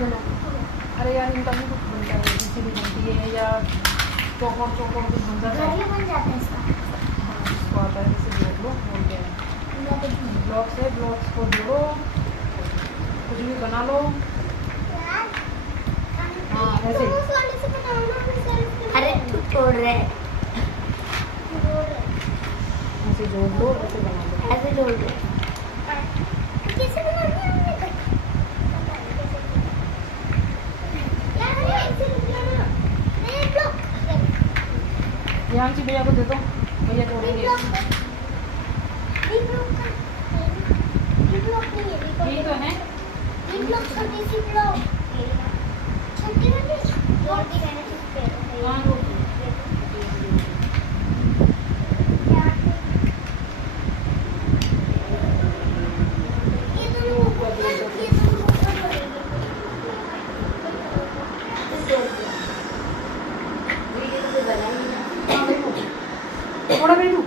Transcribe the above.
बना। अरे यार इनका भी कुछ बनता है, खिचड़ी बनती है या चौकोर चौकोर कुछ बन जाता है। बन जाता है इसका। हाँ, इसको आता है जैसे जोड़ लो, बोल क्या है ब्लॉक्स है, ब्लॉक्स को जोड़ो, कुछ भी बना लो। हाँ ऐसे अरे तू छोड़ रहे ऐसे जोड़ लो, ऐसे बना लो। ऐसे जोड़ रहे कैसे बनानी है हमने तक यार ऐसे बनाना नहीं ब्लॉक ध्यान से भैया को दे दो, भैया जोड़ेंगे। ये ब्लॉक नहीं है यही तो है। ये ब्लॉक छोटी सी ब्लॉक छोटी वाली जोड़ दी मैंने इस पे हाँ वो ये दोनों ऊपर ये दोनों ऊपर पड़ेंगे थोड़ा बैठू